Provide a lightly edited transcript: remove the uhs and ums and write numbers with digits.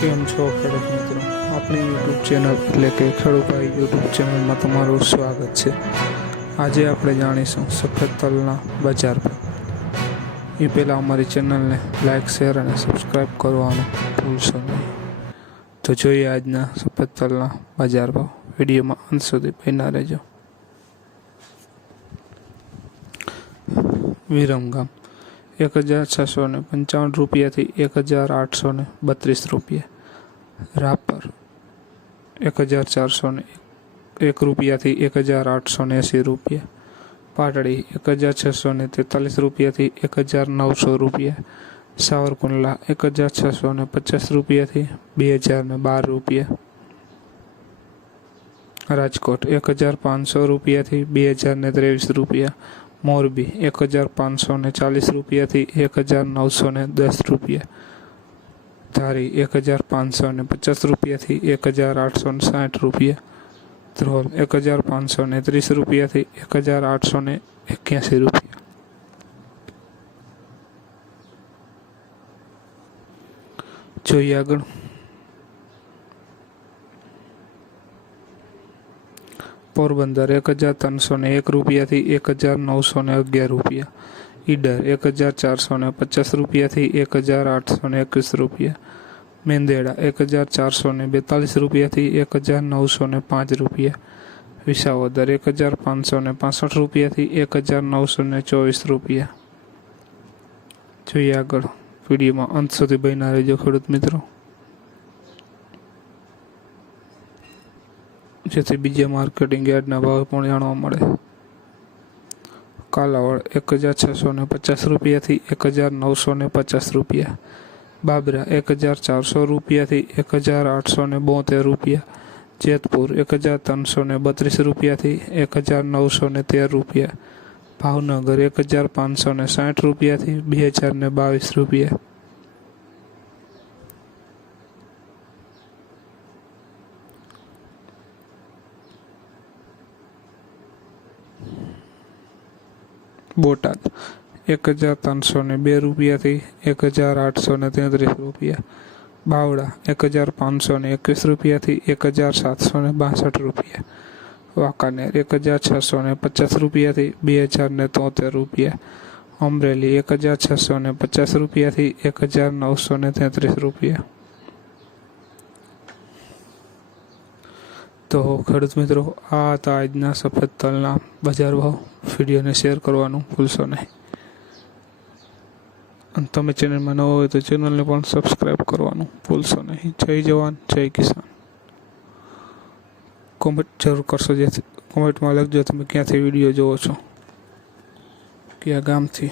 કેમ છો ખેડૂત મિત્રો? આપણી યુટ્યુબ ચેનલ એટલે કે ખેડૂભાઈ યુટ્યુબ ચેનલમાં તમારું સ્વાગત છે. આજે આપણે જાણીશું સફેદ તલના બજાર ભાવ. એ પહેલાં અમારી ચેનલને લાઇક, શેર અને સબસ્ક્રાઈબ કરવાનું ભૂલશો નહીં. તો જોઈએ આજના સફેદ તલના બજાર ભાવ. વિડીયોમાં અંત સુધી બન્યા રહેજો. વિરમગામ 1655 રૂપિયાથી 1832 રૂપિયા. રાપર 1401 રૂપિયાથી 1880 રૂપિયા. પાટડી 1643 રૂપિયાથી 1900 રૂપિયા. સાવરકુંડલા 1650 રૂપિયાથી 2012 રૂપિયા. રાજકોટ 1500 રૂપિયાથી 2023 રૂપિયા. મોરબી 1540 રૂપિયાથી 1910 રૂપિયા. ધારી 1550 રૂપિયાથી 1860 રૂપિયા. ધ્રોલ 1530 રૂપિયાથી 1881 રૂપિયા. જોઈએ આગળ. પોરબંદર 1301 રૂપિયાથી 1911 રૂપિયા. ઈડર 1450 રૂપિયાથી 1821 રૂપિયા. મેંદેડા 1442 રૂપિયાથી 1905 રૂપિયા. વિસાવદર 1565 રૂપિયાથી 1924 રૂપિયા. જોઈએ આગળ. વિડીયોમાં અંત સુધી બન્યા રહેજો ખેડૂત મિત્રો, જેથી બીજા માર્કેટિંગ યાર્ડના ભાવ પણ જાણવા મળે. કાલાવડ 1650 રૂપિયાથી 1950 રૂપિયા. બાબરા 1400 રૂપિયાથી 1872 રૂપિયા. જેતપુર 1332 રૂપિયાથી 1913 રૂપિયા. ભાવનગર 1560 રૂપિયાથી 2022 રૂપિયા. બોટાદ 1302 રૂપિયાથી 1833 રૂપિયા. બાવળા 1521 રૂપિયાથી 1762 રૂપિયા. વાંકાનેર 1650 રૂપિયાથી 2073 રૂપિયા. અમરેલી 1650 રૂપિયાથી 1933 રૂપિયા. તો ખેડૂત મિત્રો, આ હતા આજના સફેદ તલના બજાર ભાવ. વિડીયોને શેર કરવાનું ભૂલશો નહીં. અને તમે ચેનલમાં નવા હોય તો ચેનલને પણ સબસ્ક્રાઈબ કરવાનું ભૂલશો નહીં. જય જવાન, જય કિસાન. કોમેન્ટ જરૂર કરશો, જેથી કોમેન્ટમાં લખજો તમે ક્યાંથી વિડીયો જોવો છો, કયા ગામથી.